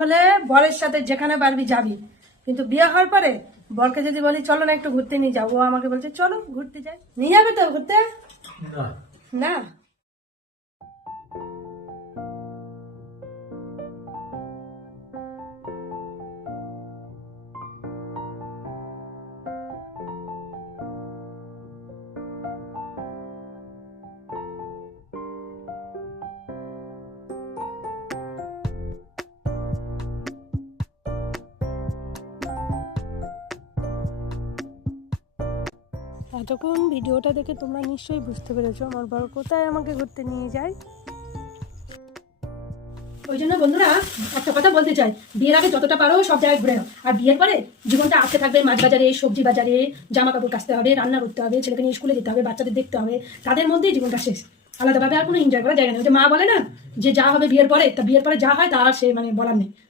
হলে বরের সাথে যেখানে পারবি যাবি, কিন্তু বিয়ে হওয়ার পরে বরকে যদি বলি চলো না একটু ঘুরতে নিয়ে যাও, ও আমাকে বলছে চলো ঘুরতে যাই, নিয়ে যাবে তো ঘুরতে? না। না। এতক্ষণ ভিডিওটা দেখে তোমরা নিশ্চয়ই বুঝতে পেরেছো আমার বর কোথায় আমাকে ঘুরতে নিয়ে যায়। ওই জন্য বন্ধুরা একটা কথা বলতে চাই, বিয়ের আগে যতটা পারো সব জায়গায় ঘুরে নাও, আর বিয়ের পরে জীবনটা আটকে থাকবে মাছ বাজারে, সবজি বাজারে, জামা কাপড় কাচতে হবে, রান্না করতে হবে, ছেলেকে নিয়ে স্কুলে যেতে হবে, বাচ্চাদের দেখতে হবে, তাদের মধ্যেই জীবনটা শেষ। আলাদাভাবে আর কোনো এনজয় করার জায়গা নেই। ওই যে মা বলে না যে যা হবে বিয়ের পরে, তা বিয়ের পরে যা হয় তা আর সে মানে বলার নেই।